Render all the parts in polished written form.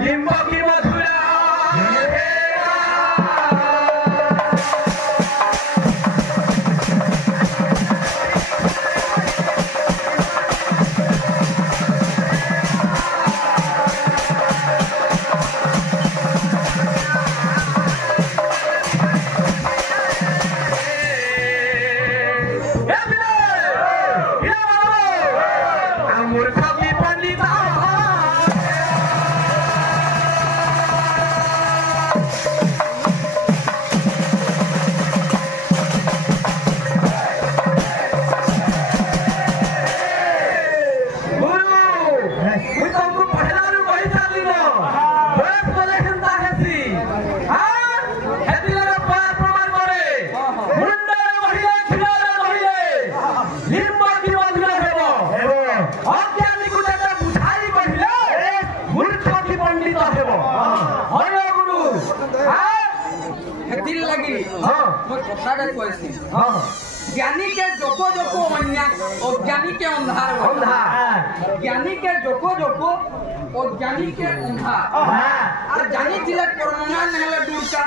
लिंबा की मधुरा ज्ञानी के जोको जोको अज्ञानी के अंधार ज्ञानी के जोको जोको अज्ञानी के अंधार और जानी जिले कोरोना नहले दूरका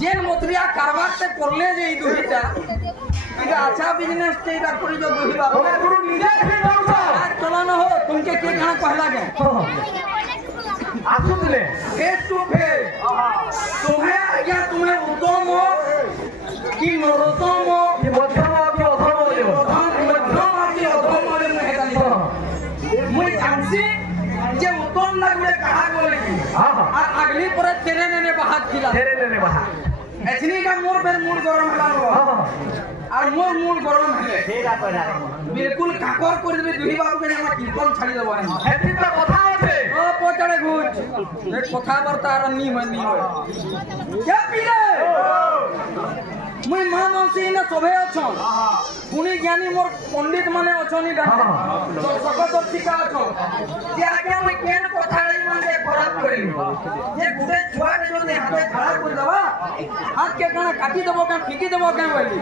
जेन मोतरिया कारबार से करले जे दुहिता इटा अच्छा बिजनेस ते इटा करी जो दुहिबा गुरु निजे भी दौड़ो चलो न हो तुमके के गाना कहला गे आसु दिले फेस टू फेस तुम्हें आज्ञा तुम्हें उत्तम हो कि नरोत्तम हो कि मध्यम हो कि अधम हो मध्यम हो कि अधम हो मैं हेता नहीं मुई जानसी जे उत्तम ना गुले कहा बोले की और अगली पर तेरे ने बात किला तेरे ने बात एथनी का मोर पर मूड गरम हला और मोर मूड गरम है ठीक है बिल्कुल काकर कर दे दुही बाबू के हमरा कीर्तन छाड़ी देबो एथनी तो कथा होते ओ पोचड़े गुज एक कथा बर्ता रन्नी मन्नी होय क्या पीले मुई मां मौसी ने सभे अछन गुणी ज्ञानी मोर पंडित माने अछनी गाने तो सकदर्शिका अछन जे आके मुई केन कथा रे माने खराब करी जे गुडे छुआ ने जो हाथे खराब कर दबा हाथ के गाना काटी देबो का फिकी देबो का बोली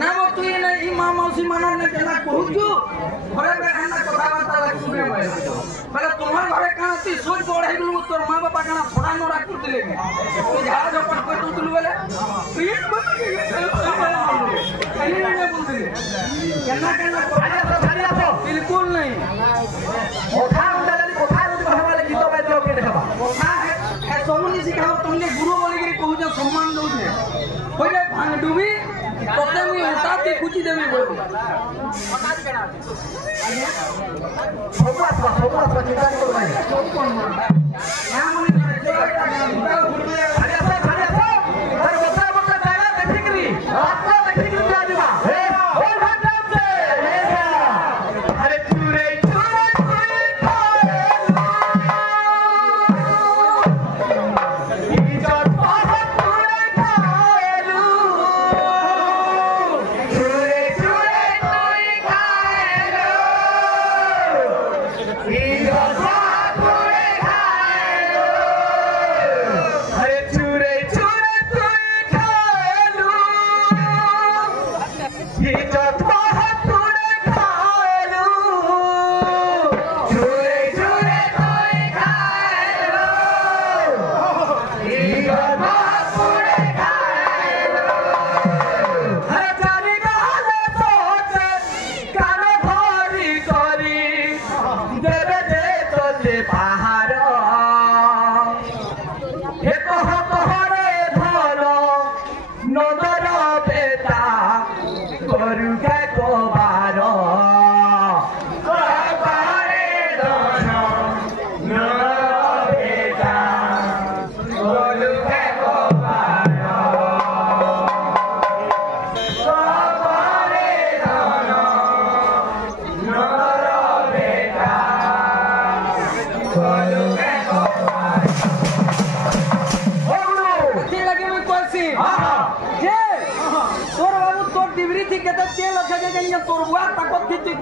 ना मो तू ने ई मां मौसी मानो ने केना कहूछु घरे में खाना कथा बार्ता ला सुने बोले मतलब तुम्हार घरे कहां ती सोच बोड़ है गुलु तोर मां बापा कना फोड़ा न राख कर दिले तू झाड़ झपट कर तू दिलु बोले ये बिल्कुल नहीं सबुनी शिखा तुमने गुरु बोली कहूँ सम्मान दौचे पहले भांग डूबी तोते मुई उल्टा के कुची देवी बोल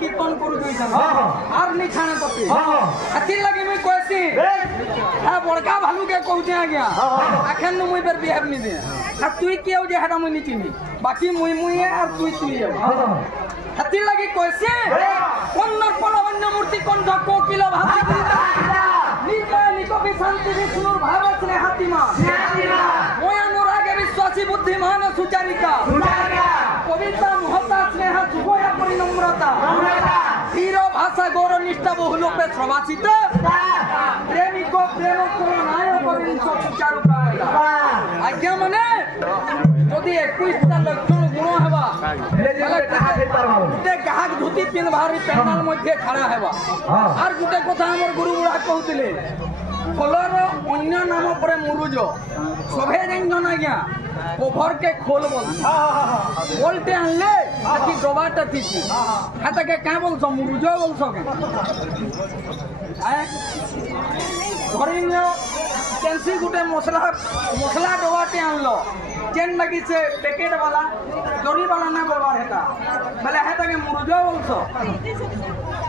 कीर्तन करू आर नहीं छाने पड़ती अति लगे मैं कहसी हां बड़का भालू के कहूचे आज्ञा आखन मुई बेर बिहार नहीं दे आ तुई के जे हडा मुई नीची बाकी मुई मुई है और तुई है হাতি লাগি কইছে কন্নর পলবন্য মূর্তি কণ্ঠ কোকিল ভাতি নির্ময় নিকবি শান্তি বিষ্ণুর ভাব স্নেহাতিমা মই অনুরাগে বিশ্বাসী বুদ্ধিমান সুচারিকা কবিতা মহতা স্নেহ শুভয়া পরিনম্রতা ধীর ভাষা গৌর নিষ্ঠা বহুলোপে প্রবাসিত প্রেমিক প্রেম নায়ক বিংশ সুচারুকা আজ্ঞা মানে যদি 21টা লক্ষণ গুণ হেবা গোটে গাহক ধুতি পিন্ধবার প্যান্ডাল মধ্যে খাড়া হেবা আর গোটে কথা আমার গুরু গুড়া কହୁଥିଲେ খোলর অন্য নাম পরে মুরুজ সবে জানছন আজ্ঞা ওভর কে খোল বল বলতে আনলে আকি ডবাটা থিছি হাতাকে কা বলছ মুরুজ বলছ কে ধরি নিও কেনসি গোটে মশলা ডবাতে আনলো চেন লাগিছে প্যাকেট वाला জরি वाला না বলবার হেতা বলে হেতাকে মুরুজ বলছ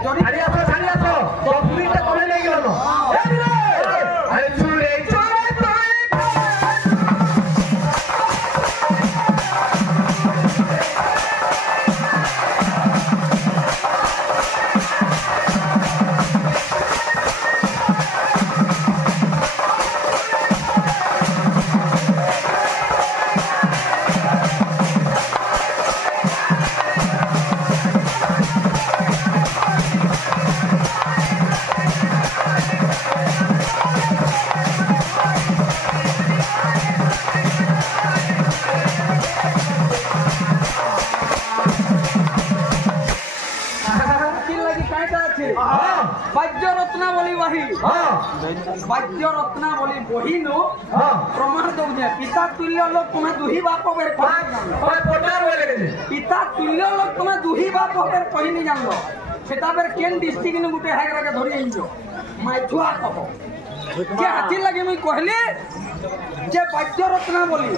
জরি ছাড়ি আসো 10 মিনিট কমে নেই গেল আরে চুরে চুরে বাদ্য রত্নাবলী বহি বাদ্য রত্নাবলী বহি নো প্রমাণ দৌছে পিতা তুল্য লোক তুমি দুহি বাপ বের পিতা তুল্য লোক তুমি দুহি বাপ বের কহিনি জানলো সেটা বের কেন ডিস্ট্রিক্ট নু গুটে হাগরাকে ধরি আইছো মাইথুয়া কহ কে হাতি লাগে মুই কহলি যে বাদ্য রত্নাবলী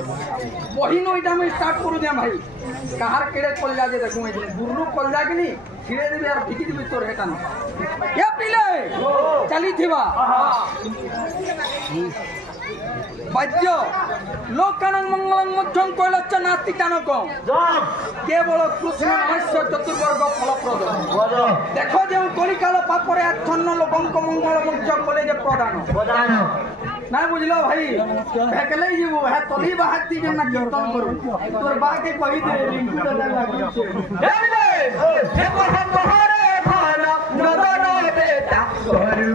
বহি নো এটা আমি স্টার্ট করু দে ভাই কাহার কেড়ে কলজা যে দেখু গুরু কলজা কিনি ছিড়ে দিবি আর ফিকি দিবি তোর হেটা না এ পিলে চালি থিবা বাদ্য লোকানং মঙ্গলং মধ্যম কৈলচ্চ নাস্তি চানক কেবল কৃষ্ণ মৎস্য চতুর্বর্গ ফলপ্রদ দেখো যে কলিকাল পাপরে আচ্ছন্ন লোকঙ্ক মঙ্গল মধ্য কলে যে প্রদান না বুঝলো ভাই ভেকলে যাব হ্যাঁ তলি বাহাতি যে না কীর্তন করু তোর বাকে কই দে লিঙ্কুটা লাগিছে হে হে বহরে ভানা নদন বেটা করু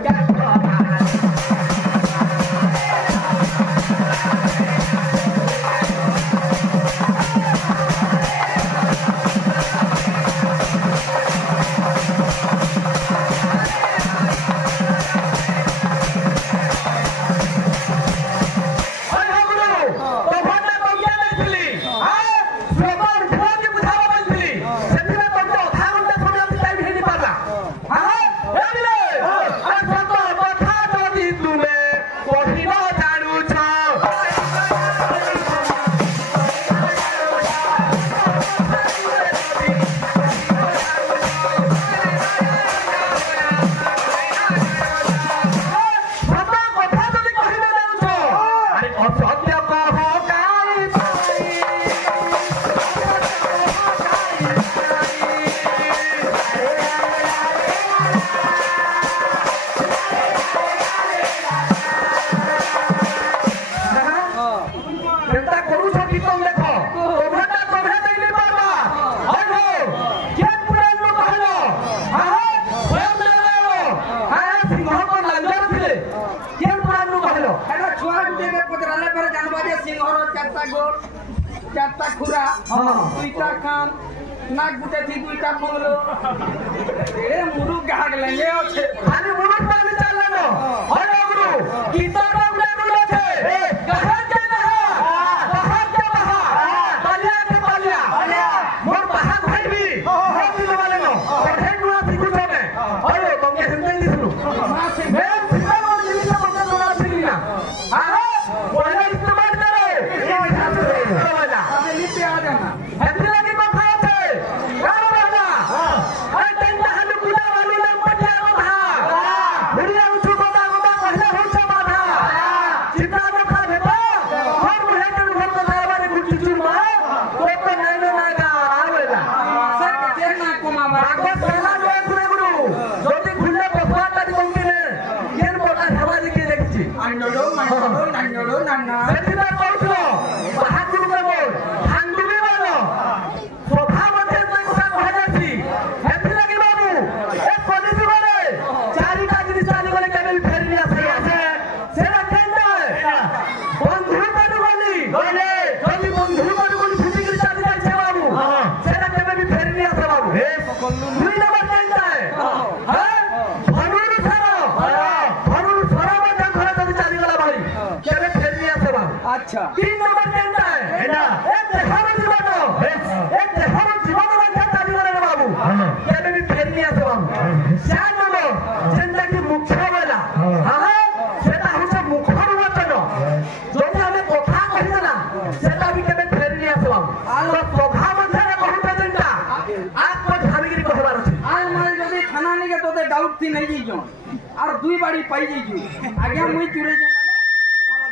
চারটা খুরা দুইটা কান নাক গুটে থি দুইটা মঙ্গলো এ মুরু গাগ লেগে আছে খালি মুরু পানি চাললে না হরে গুরু গীতা রামলে গুলো আছে গাহার কে বাহা পালিয়া কে পালিয়া মোর বাহা ভাইবি মোর দিল वाले নো হে গুলো থি গুটে হরে তোমকে হিন্দে দিছু মে ভিতর মোর জিনিস মতে তোরা ছিলি না আরে ওরে ইস্তেমাল করে এই ধাতু রে আমি নিতে আ জানা হেতে লাগি কথা আছে কার বাবা আই তেন হালু কুলা वाली নাম পড়িয়া কথা अच्छा 3 नंबर केंद्र है एक देखाव जीवन में चाली वाले बाबू केबे भी फेर नहीं आसे बाबू 4 नंबर जेंदा की मुख्य वाला हां सेटा होसे मुख्य वचन যদি আমি কথা কহি না সেটা भी केबे फेर नहीं आसे बाबू तो स्वभाव मধ্যে कहूता जेंदा आज को ढाबिगिरी कहबार আছে आज मारे যদি থানা নিকে তোতে ডাউট থি নাই যাইছো আর দুই বাড়ি পাই যাইছো আগে মুই চুরে যে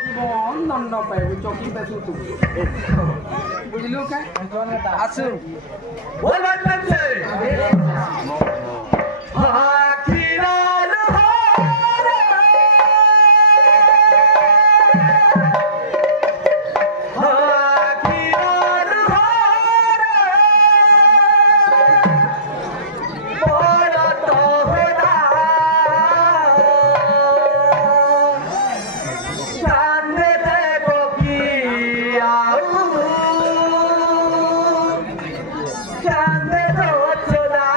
জীবন দণ্ড পাইবি চকি পেছু তু বুঝলু কে আসু ওই বাচ্চাছে আখিরাল হারে আখিরাল হারে বড় তোহরা চাঁদে দেব কি আউ চাঁদে রচনা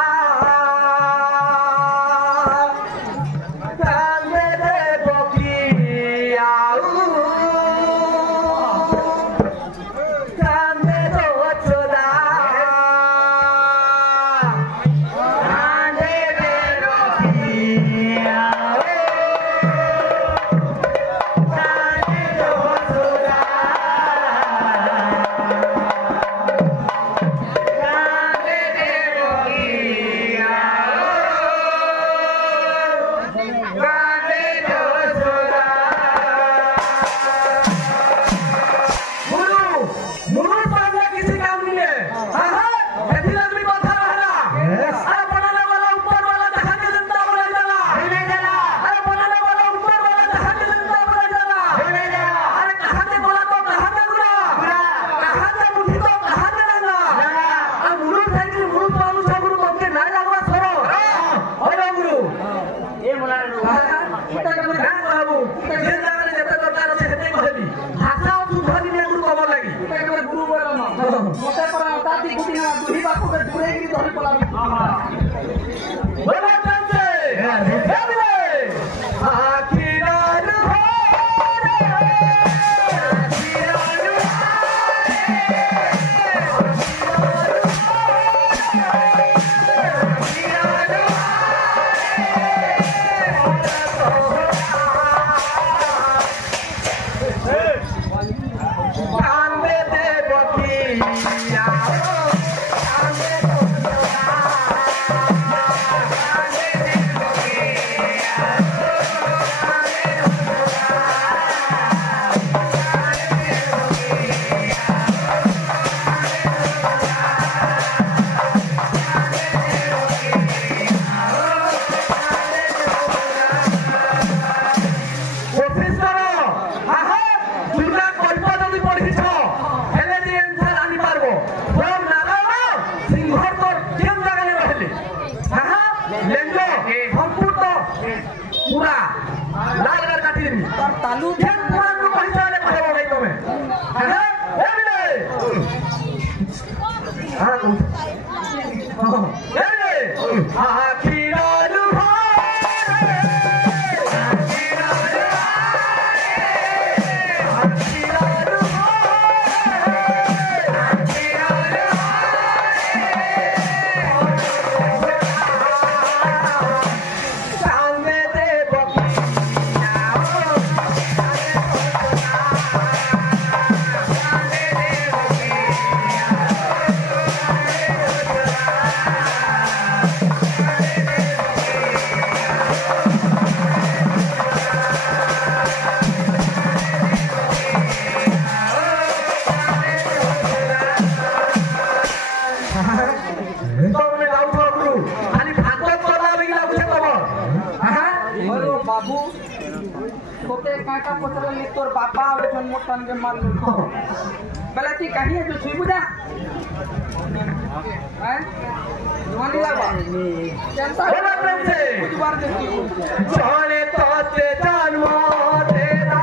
চাঁদে দেব কি আউ চাঁদে রচনা চাঁদে দেব কি আউ মতে পরা তাতি গুটি না দুই বাপু কে দূরে গিরি ধরি পলাবি বলা চাচ্ছে হেবিলে আখিরাল হারে আখিরাল চাঁদে দেব কি আও চাঁদে पूरा लाल कर काटी दी और तालू ये पूरा को पहचाने पाए हो गई तुम्हें है ए बिले हां ए बिले आखिराल हारे आखिराल हारे आखिराल सामने देव की सामने देव की हेलो बाबू छोटे काका पचरली तोर बापा आवे जन्म टान के मार बेला ती कहीं तो छुई बुझा हैं धोनी लावा कैसा बोला प्रेम से कुछ बार देखती छोड़े तो ते जन्म तेरा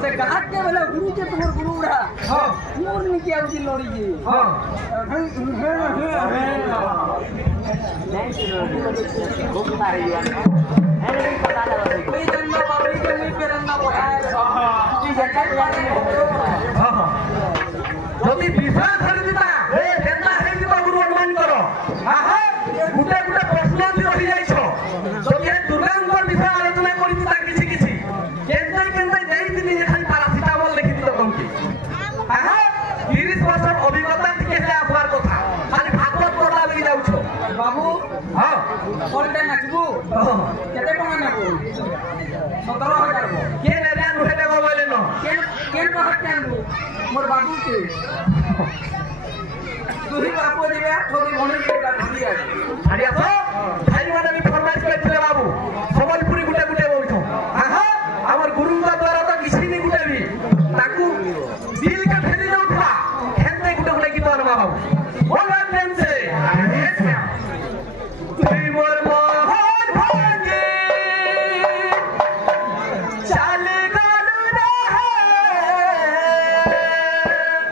से कहा के बोला गुरु के तुम्हार गुरु रहा हां मोर ने किया उसी लोड़ी जी हां नहीं भूख ना रही है नहीं पता लगा कोई जन्म बाबरी के मुंह पे रंगा बोलाए जी जगत वाले हां हां যদি বিষয় ধরে দিতা এ কেনতা হে দিবা গুরু অনুমান করো আহা গুটে গুটে প্রশ্ন দি রহি যাইছো যদি দুর্গাঙ্গর বিষয় আলোচনা করি দিতা কিছু কিছু কেনতাই কেনতাই দেই দিনি যে খালি প্যারাসিটামল লিখি দিত কমকি আহা 30 বছর অভিজ্ঞতা থেকে হেলে আসবার কথা খালি ভাগবত পড়া লাগি যাউছো বাবু হ্যাঁ কোনটা নাচবু কেতে টাকা নেব 17000 কে নেবে নুহে দেব বলে ন কেন কথা কেন মোর বাবু কে তুই বাপু দিবে ঠকি মনে কে গাড়ি আছে আরে আসো ভাই মানে আমি ফরমাইশ করেছিলে বাবু সম্বলপুরি গুটে গুটে বলছো আহা আমার গুরুঙ্গা দ্বারা তো কিছু নি গুটেবি তাকু দিল কে ফেলে উঠা খেলতে গুটে গুটে কি তোর বাবু বলা প্রেম সে তুই মোর মহৎ ভাগে চালে গালু রে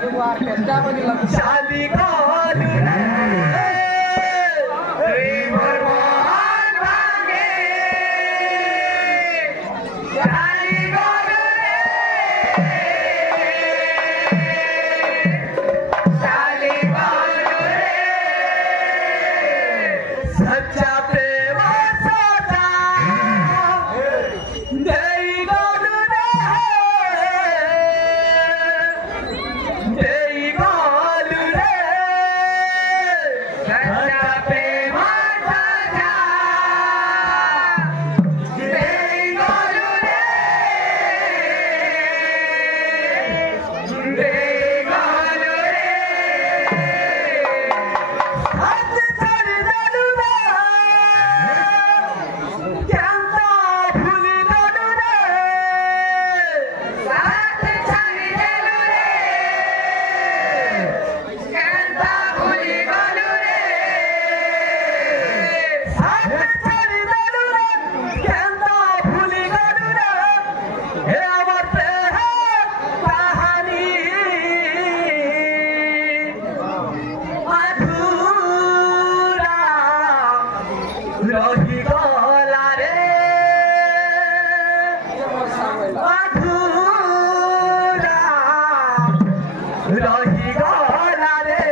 তোমার কেটা বলি লাগছে চালি গালু রে তুই মোর মহৎ ভাগে চালি গালু রে চালি গালু রে সচ্চা প্রেম সদা দেই গালু রে দেই গালু রে সচ্চা প্রেম সদা দেই গালু রে দেই গালু রে হাত ছাড়ি দালু রে কেনতা ভুলি দালু রে হাত ছাড়ি দালু রে কেনতা ভুলি দালু রে হাত ছাড়ি দালু রে কেনতা ভুলি দালু রে হে আমার প্রেম কাহানি আধুরা রহি গলা রে আধুরা রহি গলা রে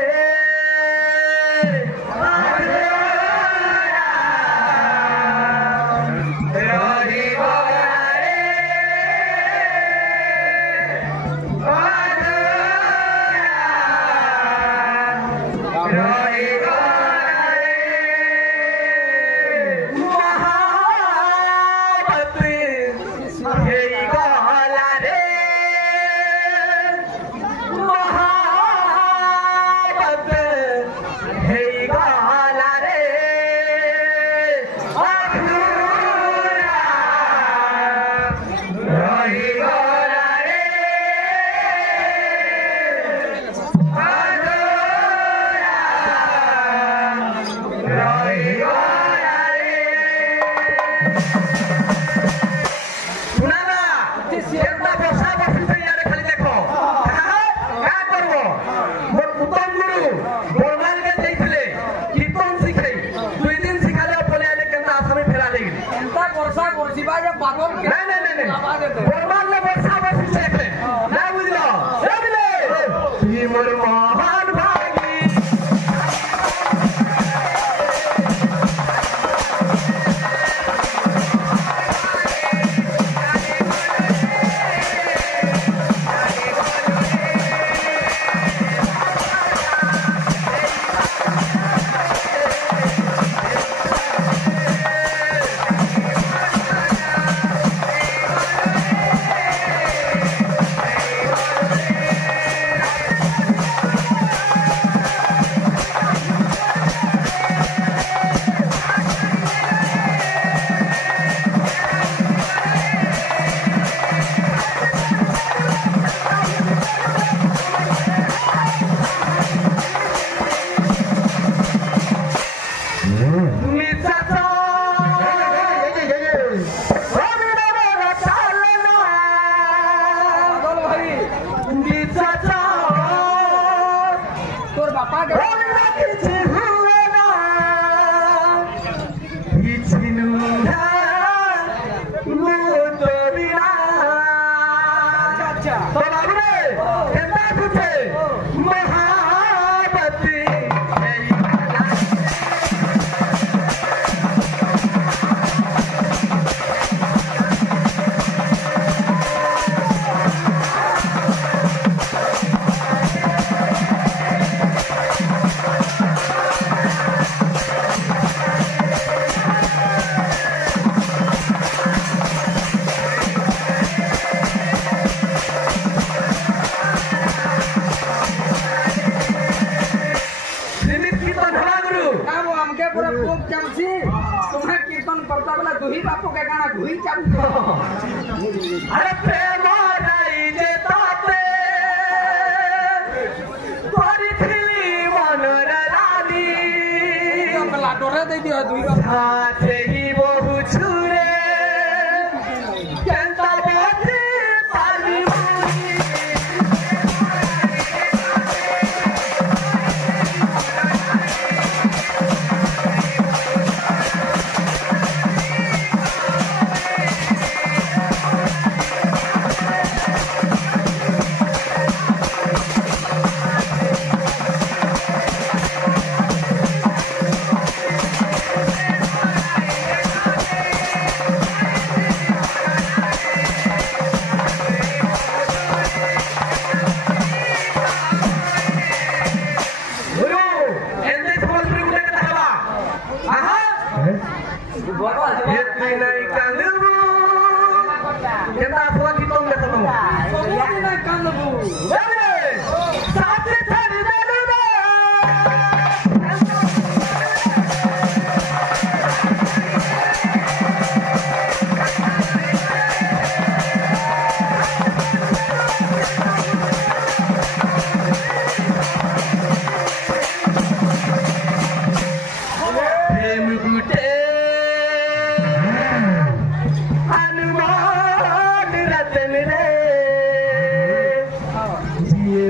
चाबसी तुम्हें कीर्तन करता वाला दुही बापू के गाना दुही चाबसी अरे प्रेम नहीं जे ताते तोरी फिली मनर रानी गला डोरे दे दियो दुही बापू हाथे ही बहु छुरे केंता बाते पाली मुनी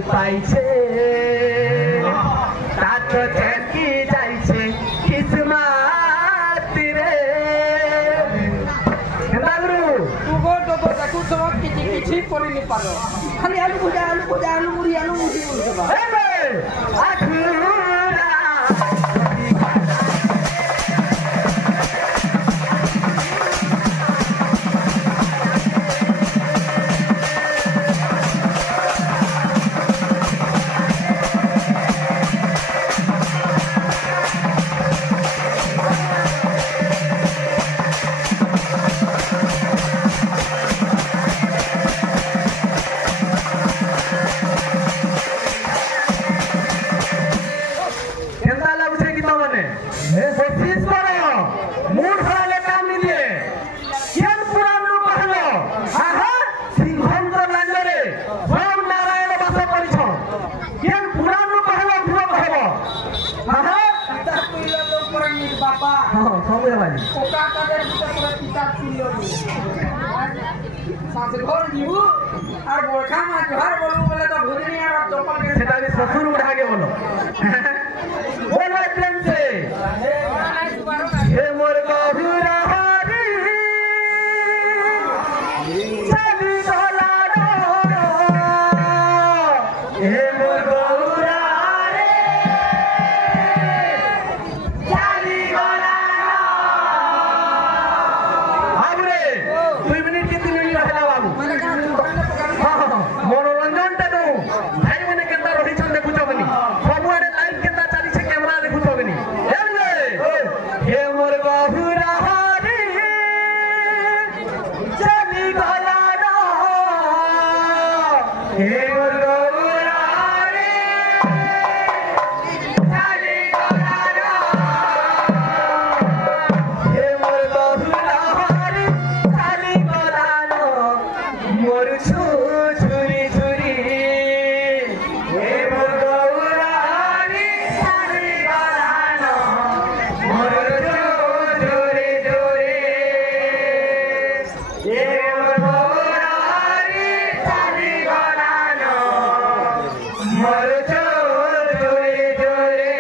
पाइछे तात चेकी जाइछे किस्मत रे हेंदागुरु तू गो तो देखु सब किछि पड़ी नि पारो खाली आलू भुजा आलू मुड़ी बोलबा हे आखुरा ससुर उठा के बोलो बोलो प्रेम से हे मोर गहुरा हरी चली डोला हे मोर गहुरा हरी चली डोला बाबू रे 2 मिनिट के 3 मिनिट रहला बाबू मनोरंजन टा दो भाई माने केता रही छन देखु छबनी सबुआरे लाइव केता चाली छे कैमरा देखु छबनी हे मोर गहुरा हरी चली गला रो हे मोर गहुरा हरी चली गला रो हे मोर गहुरा हरी चली गला रो मोर छुरी छुरी हे मोर गहुरा हरी चली गला रो मोर छुरी छुरी हे मोर गहुरा हरी चली गला रो मोर छुरी छुरी